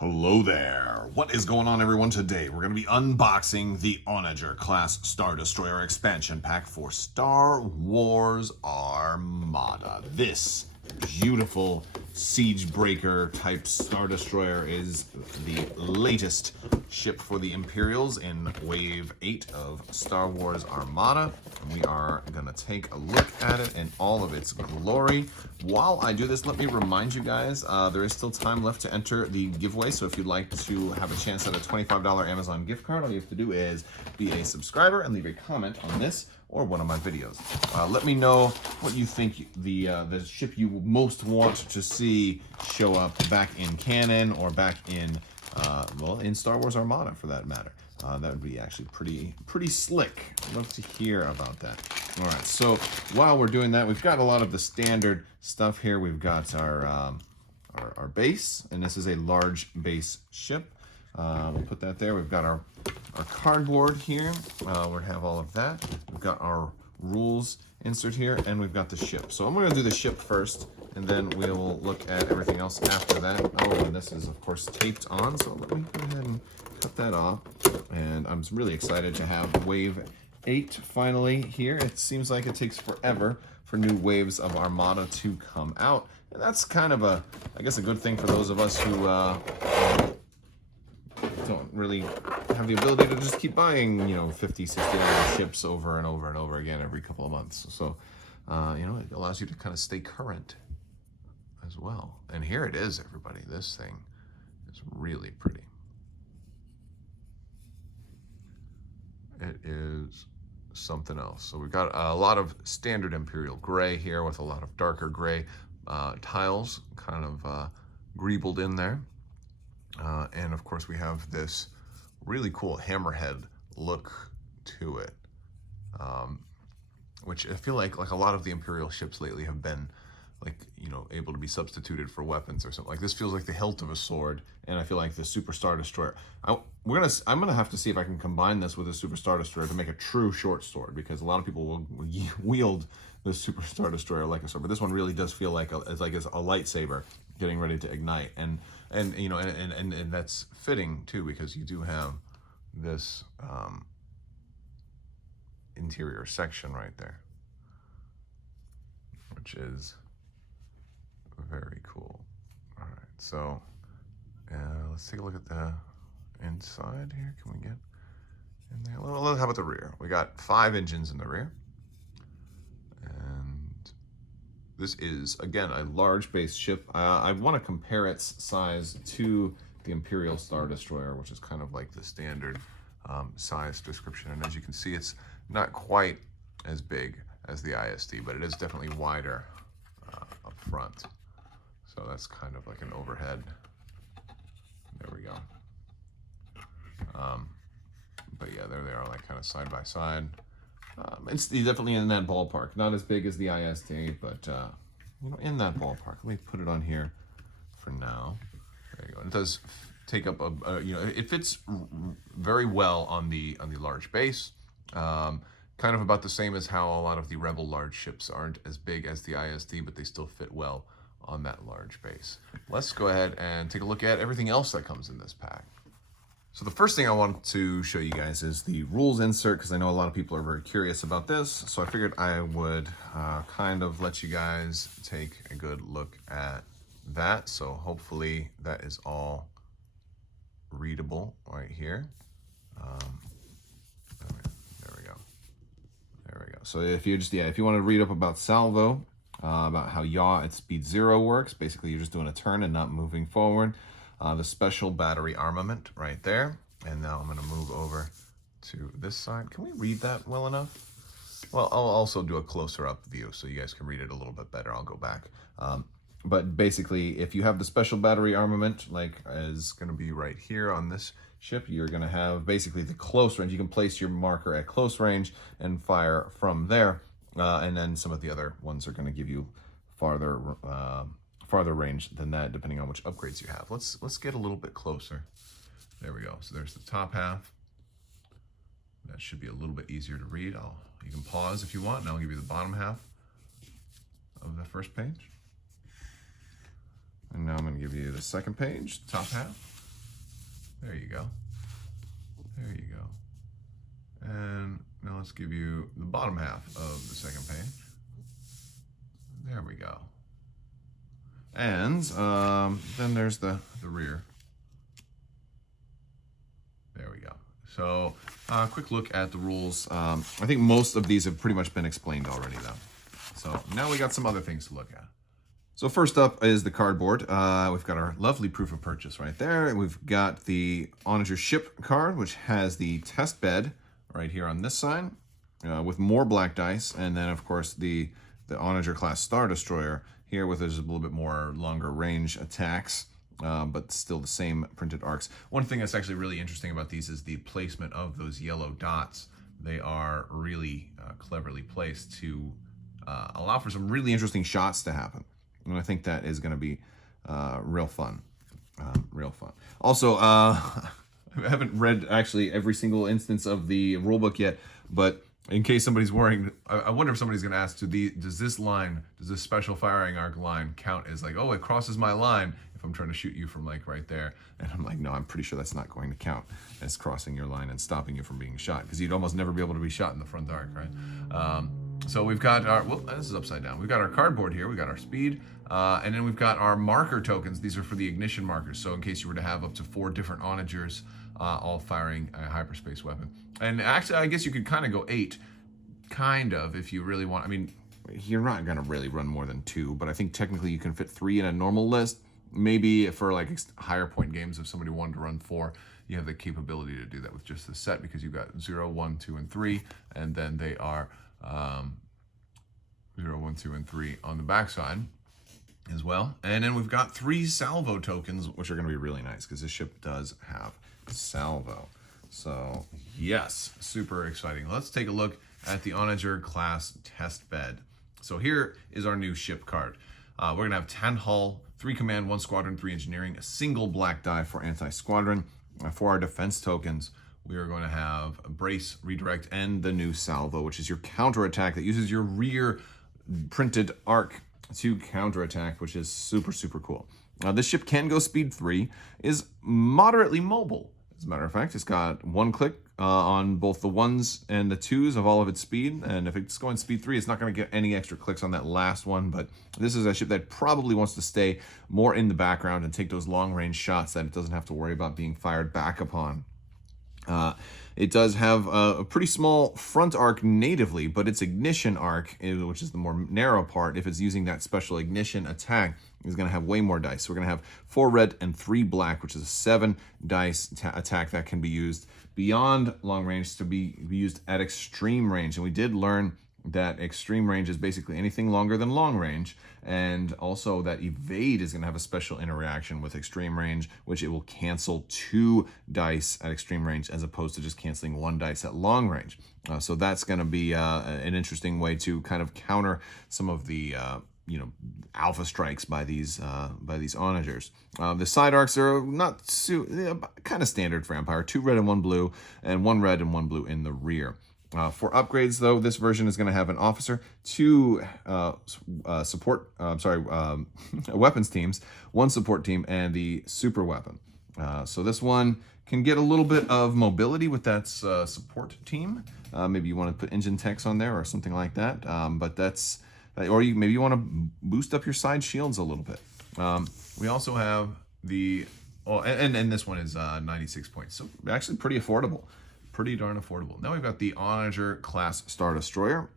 Hello there. What is going on, everyone? Today we're going to be unboxing the Onager class Star Destroyer expansion pack for Star Wars Armada. This beautiful siege breaker type Star Destroyer is the latest ship for the Imperials in Wave 8 of Star Wars Armada. We are going to take a look at it in all of its glory. While I do this, let me remind you guys, there is still time left to enter the giveaway, so if you'd like to have a chance at a $25 Amazon gift card, all you have to do is be a subscriber and leave a comment on this or one of my videos. Let me know what you think the ship you most want to see show up back in canon or back in, well, in Star Wars Armada for that matter. That would be actually pretty slick. I'd love to hear about that. All right, so while we're doing that, we've got a lot of the standard stuff here. We've got our base, and this is a large base ship. We'll put that there. We've got our cardboard here. We'll have all of that. We've got our rules insert here, and we've got the ship. So I'm going to do the ship first, and then we'll look at everything else after that. Oh, and this is, of course, taped on, so let me go ahead and cut that off. And I'm really excited to have Wave 8 finally here. It seems like it takes forever for new waves of Armada to come out. And that's kind of a, I guess, a good thing for those of us who don't really have the ability to just keep buying, 50, 60 ships over and over and over again every couple of months. So, it allows you to kind of stay current as well. And here it is, everybody. This thing is really pretty. It is something else. So we've got a lot of standard Imperial gray here with a lot of darker gray tiles kind of greebled in there. And of course we have this really cool hammerhead look to it, which I feel like a lot of the Imperial ships lately have been able to be substituted for weapons or something. Like this feels like the hilt of a sword, and I feel like the Super Star Destroyer. I'm gonna have to see if I can combine this with a Super Star Destroyer to make a true short sword, because a lot of people will wield the Super Star Destroyer like a sword, but this one really does feel like it's a lightsaber getting ready to ignite, and that's fitting too, because you do have this interior section right there, which is very cool. All right, so let's take a look at the inside here. Can we get in there? Well, how about the rear? We got 5 engines in the rear. And this is, again, a large base ship. I want to compare its size to the Imperial Star Destroyer, which is kind of like the standard size description. And as you can see, it's not quite as big as the ISD, but it is definitely wider up front. So that's kind of like an overhead. There we go. But yeah, there they are, like kind of side by side. It's definitely in that ballpark. Not as big as the ISD, but in that ballpark. Let me put it on here for now. There you go. It does take up it fits very well on the large base. Kind of about the same as how a lot of the Rebel large ships aren't as big as the ISD, but they still fit well on that large base. Let's go ahead and take a look at everything else that comes in this pack. So the first thing I want to show you guys is the rules insert, because I know a lot of people are very curious about this. So I figured I would kind of let you guys take a good look at that. So hopefully that is all readable right here. There we go. There we go. So if you if you want to read up about salvo, about how yaw at speed 0 works, basically you're just doing a turn and not moving forward. The special battery armament right there. And now I'm going to move over to this side. Can we read that well enough? Well, I'll also do a closer up view so you guys can read it a little bit better. I'll go back. But basically, if you have the special battery armament, like is going to be right here on this ship, you're going to have basically the close range. You can place your marker at close range and fire from there. And then some of the other ones are going to give you farther range than that, depending on which upgrades you have. Let's get a little bit closer. There we go. So there's the top half. That should be a little bit easier to read. You can pause if you want, and I'll give you the bottom half of the first page. And now I'm going to give you the second page, top half. There you go. There you go. And now let's give you the bottom half of the second page. There we go. And then there's the rear. There we go. So quick look at the rules. I think most of these have pretty much been explained already though. So now we got some other things to look at. So first up is the cardboard. We've got our lovely proof of purchase right there. We've got the Onager ship card, which has the test bed right here on this side with more black dice. And then, of course, the Onager class Star Destroyer here with a little bit more longer range attacks, but still the same printed arcs. One thing that's actually really interesting about these is the placement of those yellow dots. They are really cleverly placed to allow for some really interesting shots to happen. And I think that is going to be real fun. Real fun. Also, I haven't read actually every single instance of the rulebook yet, but in case somebody's worrying, I wonder if somebody's going to ask, does this special firing arc line count as like, oh, it crosses my line if I'm trying to shoot you from like right there? And I'm like, no, I'm pretty sure that's not going to count as crossing your line and stopping you from being shot, because you'd almost never be able to be shot in the front arc, right? So we've got our, well, this is upside down. We've got our cardboard here. We've got our speed. And then we've got our marker tokens. These are for the ignition markers. So in case you were to have up to 4 different onagers, all firing a hyperspace weapon. And actually, I guess you could kind of go 8, kind of, if you really want. I mean, you're not going to really run more than 2, but I think technically you can fit 3 in a normal list. Maybe for like higher point games, if somebody wanted to run 4, you have the capability to do that with just the set, because you've got 0, 1, 2, and 3, and then they are 0, 1, 2, and 3 on the backside as well. And then we've got 3 salvo tokens, which are going to be really nice because this ship does have salvo. So yes, super exciting. Let's take a look at the Onager class test bed. So here is our new ship card. We're going to have 10 hull, 3 command, 1 squadron, 3 engineering, a single black die for anti-squadron. For our defense tokens, we are going to have a brace, redirect, and the new salvo, which is your counterattack that uses your rear printed arc to counterattack, which is super, super cool. This ship can go speed 3, is moderately mobile. As a matter of fact, it's got 1 click on both the 1s and the 2s of all of its speed, and if it's going speed 3, it's not going to get any extra clicks on that last one, but this is a ship that probably wants to stay more in the background and take those long-range shots that it doesn't have to worry about being fired back upon. It does have a pretty small front arc natively, but its ignition arc, which is the more narrow part, if it's using that special ignition attack, is going to have way more dice. So we're going to have 4 red and 3 black, which is a 7 dice attack that can be used beyond long range to be used at extreme range. And we did learn that extreme range is basically anything longer than long range, and also that evade is going to have a special interaction with extreme range, which it will cancel 2 dice at extreme range as opposed to just canceling 1 dice at long range. So that's going to be an interesting way to kind of counter some of the alpha strikes by these onagers. The side arcs are not kind of standard for Empire: 2 red and 1 blue, and 1 red and 1 blue in the rear. For upgrades, though, this version is going to have an officer, 2 weapons teams, 1 support team, and the super weapon. So this one can get a little bit of mobility with that support team. Maybe you want to put engine techs on there or something like that. But that's, or maybe you want to boost up your side shields a little bit. We also have the, and this one is 96 points, so actually pretty affordable. Pretty darn affordable. Now we've got the Onager class Star Destroyer.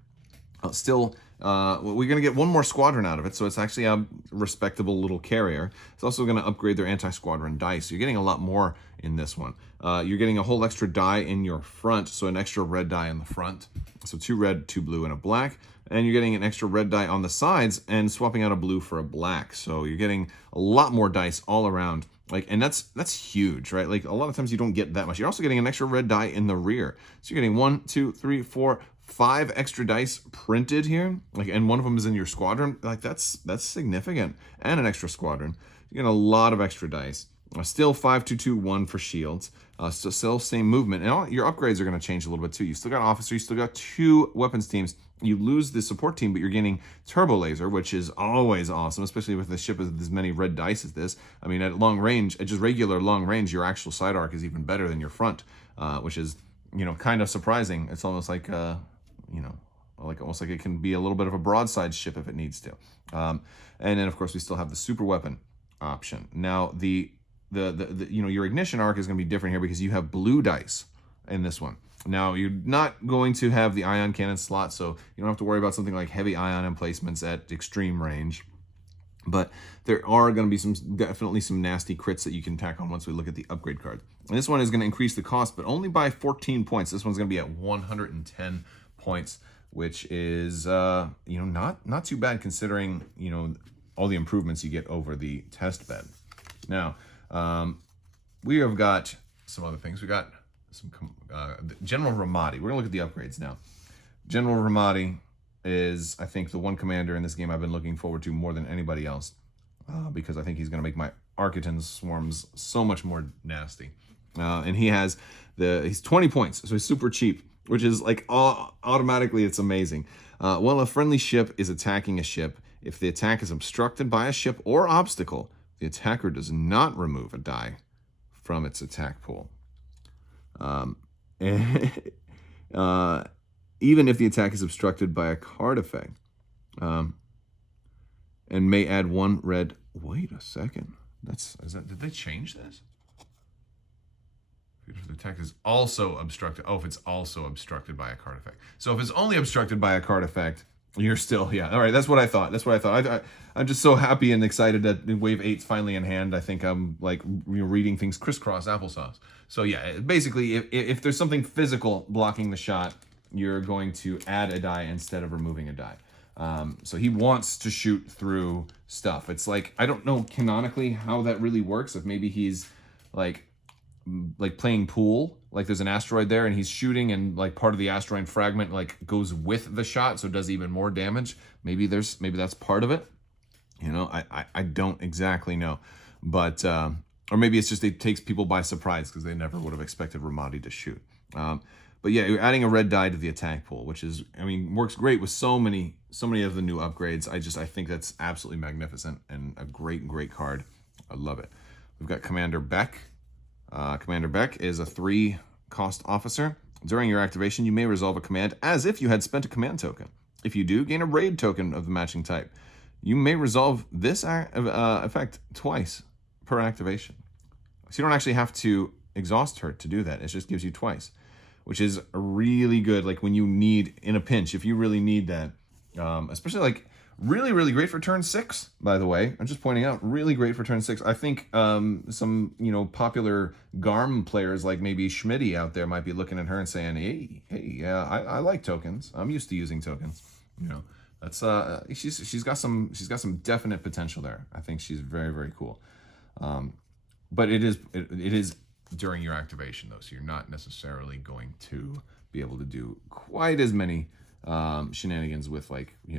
We're going to get 1 more squadron out of it, so it's actually a respectable little carrier. It's also going to upgrade their anti-squadron dice. So you're getting a lot more in this one. You're getting a whole extra die in your front, so an extra red die in the front. So 2 red, 2 blue, and a black. And you're getting an extra red die on the sides and swapping out a blue for a black. So you're getting a lot more dice all around. And that's huge, right? Like, a lot of times you don't get that much. You're also getting an extra red die in the rear. So you're getting 1, 2, 3, 4, 5 extra dice printed here. And one of them is in your squadron. That's significant. And an extra squadron. You're getting a lot of extra dice. Still 5, 2, 2, 1 for shields. Still same movement. And your upgrades are going to change a little bit too. You still got officer. You still got 2 weapons teams you lose the support team, but you're gaining turbo laser, which is always awesome, especially with a ship with as many red dice as this. I mean, at long range, at just regular long range, your actual side arc is even better than your front, which is, kind of surprising. It's almost like, almost like it can be a little bit of a broadside ship if it needs to. And then, of course, we still have the super weapon option. Now, the your ignition arc is going to be different here because you have blue dice in this one. Now, you're not going to have the ion cannon slot, so you don't have to worry about something like heavy ion emplacements at extreme range. But there are going to be definitely some nasty crits that you can tack on once we look at the upgrade card. And this one is going to increase the cost, but only by 14 points. This one's going to be at 110 points, which is, not too bad considering, all the improvements you get over the test bed. Now, we have got some other things. We got some General Ramadi. We're going to look at the upgrades now. General Ramadi is, I think, the one commander in this game I've been looking forward to more than anybody else, because I think he's going to make my Architon swarms so much more nasty. And he's 20 points, so he's super cheap, which is like automatically it's amazing. While a friendly ship is attacking a ship, if the attack is obstructed by a ship or obstacle, the attacker does not remove a die from its attack pool. Even if the attack is obstructed by a card effect, and may add one red. Wait a second. Did they change this? If the attack is also obstructed. Oh, if it's also obstructed by a card effect. So if it's only obstructed by a card effect, you're still, All right, that's what I thought. I'm just so happy and excited that Wave 8's finally in hand. I think I'm like reading things crisscross applesauce. So yeah, basically, if there's something physical blocking the shot, you're going to add a die instead of removing a die. So he wants to shoot through stuff. It's like, I don't know canonically how that really works. If maybe he's like playing pool, like there's an asteroid there and he's shooting and like part of the asteroid fragment like goes with the shot, so it does even more damage. Maybe that's part of it. I don't exactly know, but or maybe it's just it takes people by surprise because they never would have expected Ramadi to shoot. But yeah, you're adding a red die to the attack pool, which is, works great with so many of the new upgrades. I think that's absolutely magnificent and a great card. I love it. We've got Commander Beck. Commander Beck is a 3-cost officer. During your activation, you may resolve a command as if you had spent a command token. If you do, gain a raid token of the matching type. You may resolve this effect twice per activation. So you don't actually have to exhaust her to do that. It just gives you twice, which is really good. Like when you need, in a pinch, if you really need that, especially like really great for turn 6, by the way. I'm just pointing out, really great for turn 6. I think some, popular Garm players like maybe Schmitty out there might be looking at her and saying, hey, I like tokens. I'm used to using tokens. That's she's got some definite potential there. I think she's very cool. But it is during your activation though, so you're not necessarily going to be able to do quite as many shenanigans with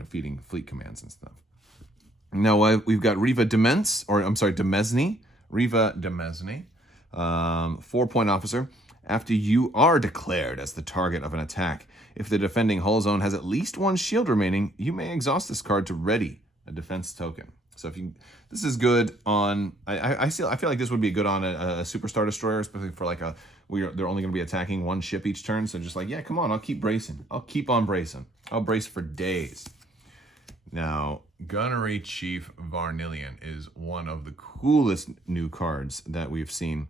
feeding fleet commands and stuff. Now we've got Riva Demesne. Riva Demesne, 4-point officer. After you are declared as the target of an attack, if the defending hull zone has at least 1 shield remaining, you may exhaust this card to ready a defense token. So this is good on. I feel like this would be good on a superstar destroyer, especially for they're only going to be attacking 1 ship each turn. So just come on, I'll keep bracing. I'll keep on bracing. I'll brace for days. Now, Gunnery Chief Varnillion is one of the coolest new cards that we've seen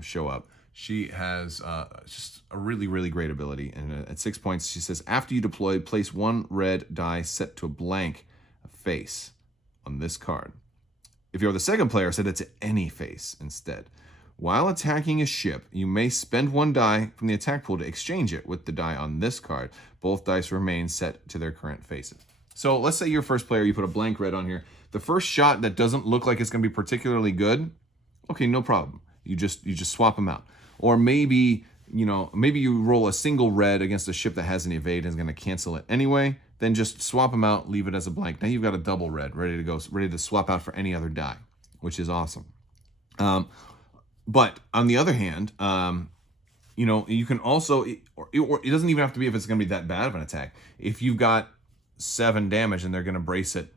show up. She has just a really great ability. And at 6 points, she says, after you deploy, place 1 red die set to a blank face on this card. If you're the second player, set it to any face instead. While attacking a ship, you may spend 1 die from the attack pool to exchange it with the die on this card. Both dice remain set to their current faces. So let's say you're first player, you put a blank red on here. The first shot that doesn't look like it's going to be particularly good, okay, no problem. You just swap them out. Or maybe you roll a single red against a ship that has an evade and is going to cancel it anyway. Then just swap them out, leave it as a blank. Now you've got a double red ready to go, ready to swap out for any other die, which is awesome. But on the other hand, you can also, or it doesn't even have to be if it's going to be that bad of an attack. If you've got 7 damage and they're going to brace it,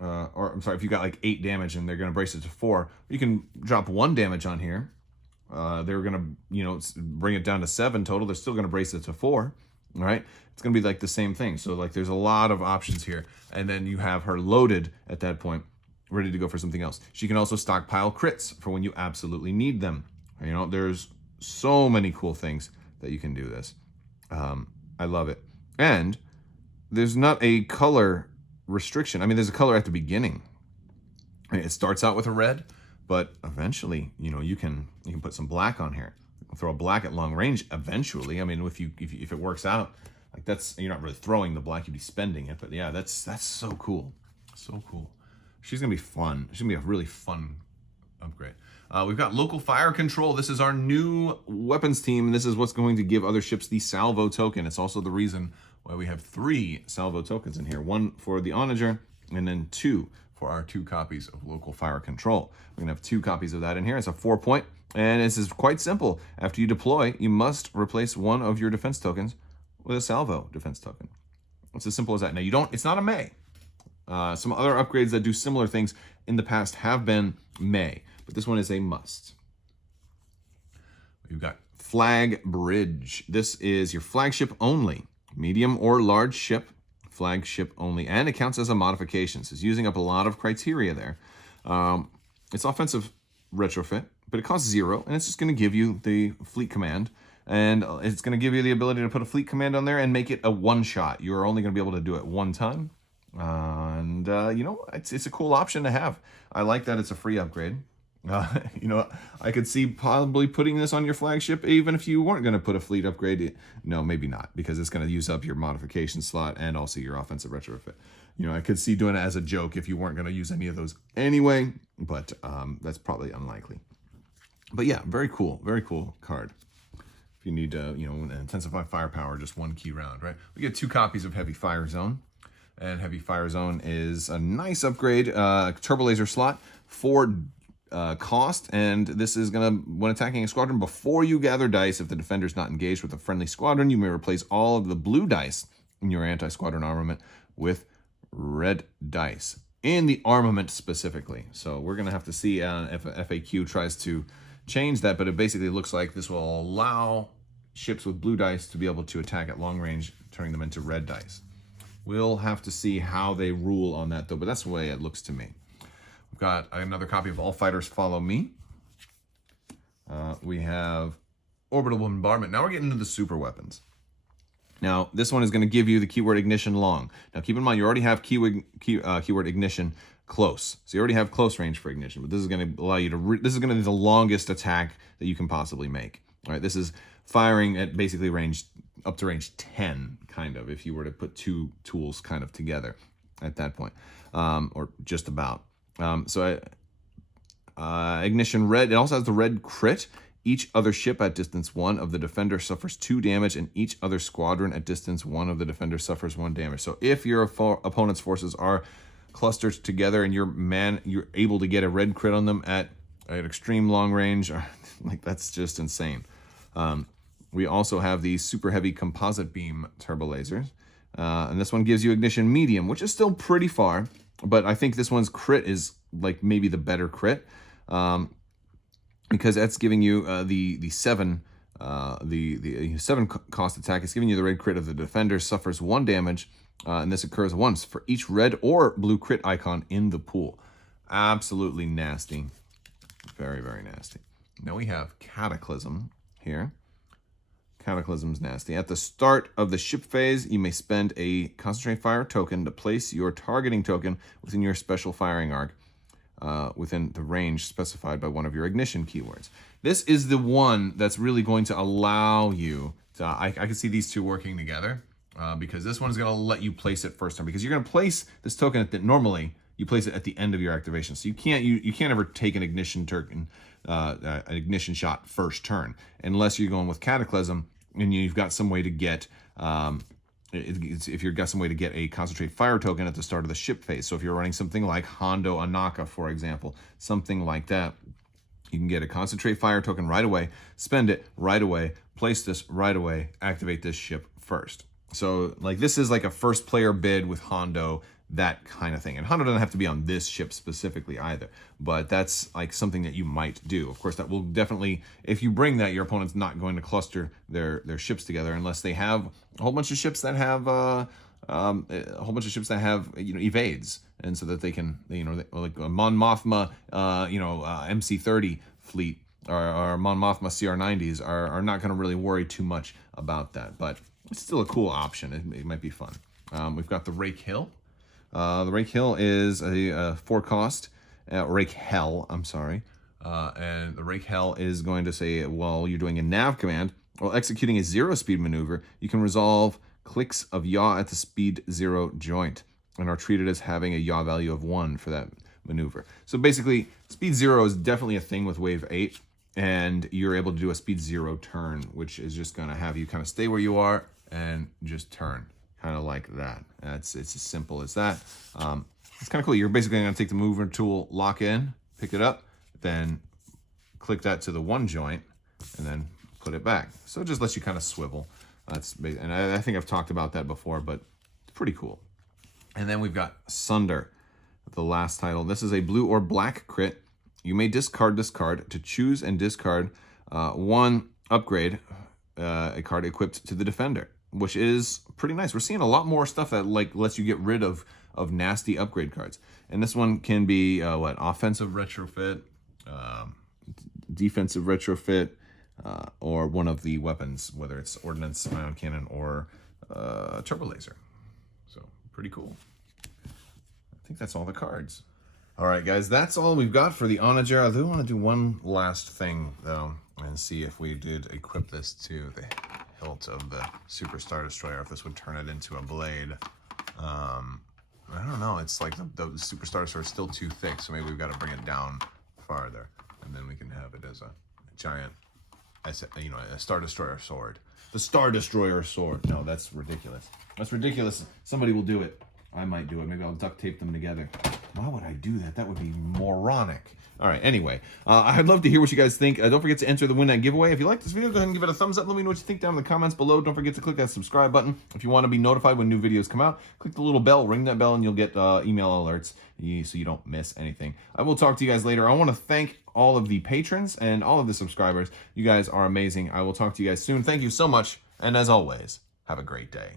or I'm sorry, if you got like 8 damage and they're going to brace it to 4, you can drop 1 damage on here. They're going to, bring it down to 7 total. They're still going to brace it to 4. All right. It's going to be like the same thing. So like there's a lot of options here. And then you have her loaded at that point, ready to go for something else. She can also stockpile crits for when you absolutely need them. There's so many cool things that you can do this. I love it. And there's not a color restriction. I mean, there's a color at the beginning. It starts out with a red, but eventually, you can put some black on here. Throw a black at long range eventually. I mean, if it works out, like you're not really throwing the black, you'd be spending it. But yeah, that's so cool. So cool. She's gonna be fun. She's gonna be a really fun upgrade. We've got local fire control. This is our new weapons team. This is what's going to give other ships the salvo token. It's also the reason why we have 3 salvo tokens in here. 1 for the Onager, and then 2 for our 2 copies of local fire control. We're gonna have 2 copies of that in here. It's a 4-point, and this is quite simple. After you deploy, you must replace one of your defense tokens with a salvo defense token. It's as simple as that. Now it's not a May. Some other upgrades that do similar things in the past have been May, but this one is a must. We've got Flag Bridge. This is your flagship only, medium or large ship, flagship only, and it counts as a modification. So it's using up a lot of criteria there. It's offensive retrofit, but it costs 0, and it's just going to give you the fleet command, and it's going to give you the ability to put a fleet command on there and make it a one-shot. You're only going to be able to do it one time. It's a cool option to have. I like that it's a free upgrade. I could see probably putting this on your flagship even if you weren't going to put a fleet upgrade. No, maybe not, because it's going to use up your modification slot and also your offensive retrofit. I could see doing it as a joke if you weren't going to use any of those anyway, but that's probably unlikely. But yeah, very cool card. If you need to, intensify firepower, just 1 key round, right? We get 2 copies of Heavy Fire Zone. And Heavy Fire Zone is a nice upgrade. Turbo laser slot for cost, and this is gonna, when attacking a squadron, before you gather dice, if the defender's not engaged with a friendly squadron, you may replace all of the blue dice in your anti-squadron armament with red dice in the armament specifically. So we're gonna have to see if FAQ tries to change that, but it basically looks like this will allow ships with blue dice to be able to attack at long range, turning them into red dice. We'll have to see how they rule on that, though, but that's the way it looks to me. We've got another copy of All Fighters Follow Me. We have Orbital Bombardment. Now we're getting into the super weapons. Now, this one is going to give you the keyword Ignition Long. Now, keep in mind, you already have keyword Ignition Close. So you already have close range for Ignition, but this is going to allow you to, this is going to be the longest attack that you can possibly make. All right, this is firing at basically range, up to range 10, kind of, if you were to put 2 tools kind of together at that point, or just about. Ignition Red, it also has the red crit. Each other ship at distance 1 of the defender suffers 2 damage, and each other squadron at distance 1 of the defender suffers 1 damage. So if your opponent's forces are clustered together and you're able to get a red crit on them at extreme long range, like, that's just insane. We also have the super heavy composite beam turbo lasers. And this one gives you ignition medium, which is still pretty far, but I think this one's crit is like maybe the better crit, because that's giving you the 7 cost attack. It's giving you the red crit of the defender, suffers 1 damage, and this occurs once for each red or blue crit icon in the pool. Absolutely nasty. Very, very nasty. Now we have Cataclysm here. Cataclysm's nasty. At the start of the ship phase, you may spend a concentrate fire token to place your targeting token within your special firing arc, within the range specified by one of your ignition keywords. This is the one that's really going to allow you to, I can see these two working together, because this one is going to let you place it first turn, because you're going to place this token normally you place it at the end of your activation. So you can't ever take an ignition token, an ignition shot first turn, unless you're going with Cataclysm and you've got some way to get, if you've got some way to get a concentrate fire token at the start of the ship phase. So if you're running something like Hondo Anaka, for example, something like that, You can get a concentrate fire token right away, spend it right away, place this right away, activate this ship first. So like this is like a first player bid with Hondo, that kind of thing. And Hondo doesn't have to be on this ship specifically either, but that's like something that you might do. Of course, that will definitely, if you bring that, your opponent's not going to cluster their ships together unless they have a whole bunch of ships that have evades, and so that they can, like a Mon Mothma MC30 fleet or Mon Mothma CR90s are not going to really worry too much about that, but it's still a cool option. It might be fun. We've got the Rake Hill. The Rake Hill is a 4-cost Rake Hell, I'm sorry. And the Rake Hell is going to say, while you're doing a nav command, while executing a 0-speed maneuver, you can resolve clicks of yaw at the speed 0 joint and are treated as having a yaw value of 1 for that maneuver. So basically, speed 0 is definitely a thing with Wave 8, and you're able to do a speed 0 turn, which is just going to have you kind of stay where you are and just turn. Kind of like that. It's as simple as that. It's kind of cool. You're basically going to take the mover tool, lock in, pick it up, then click that to the 1 joint, and then put it back. So it just lets you kind of swivel. And I think I've talked about that before, but it's pretty cool. And then we've got Sunder, the last title. This is a blue or black crit. You may discard to choose and discard 1 upgrade, a card equipped to the defender, which is pretty nice. We're seeing a lot more stuff that like lets you get rid of nasty upgrade cards. And this one can be offensive retrofit, defensive retrofit, or one of the weapons, whether it's ordnance, ion cannon, or turbo laser. So pretty cool. I think that's all the cards. All right, guys, that's all we've got for the Onager. I do want to do one last thing though, and see if we did equip this to the hilt of the Super Star Destroyer, if this would turn it into a blade. I don't know. It's like the Super Star Destroyer is still too thick, so maybe we've got to bring it down farther, and then we can have it as a giant, a Star Destroyer sword. The Star Destroyer sword. No, that's ridiculous. That's ridiculous. Somebody will do it. I might do it. Maybe I'll duct tape them together. Why would I do that? That would be moronic. All right, anyway, I'd love to hear what you guys think. Don't forget to enter the Win Night giveaway. If you like this video, go ahead and give it a thumbs up. Let me know what you think down in the comments below. Don't forget to click that subscribe button. If you want to be notified when new videos come out, click the little bell, ring that bell, and you'll get email alerts so you don't miss anything. I will talk to you guys later. I want to thank all of the patrons and all of the subscribers. You guys are amazing. I will talk to you guys soon. Thank you so much, and as always, have a great day.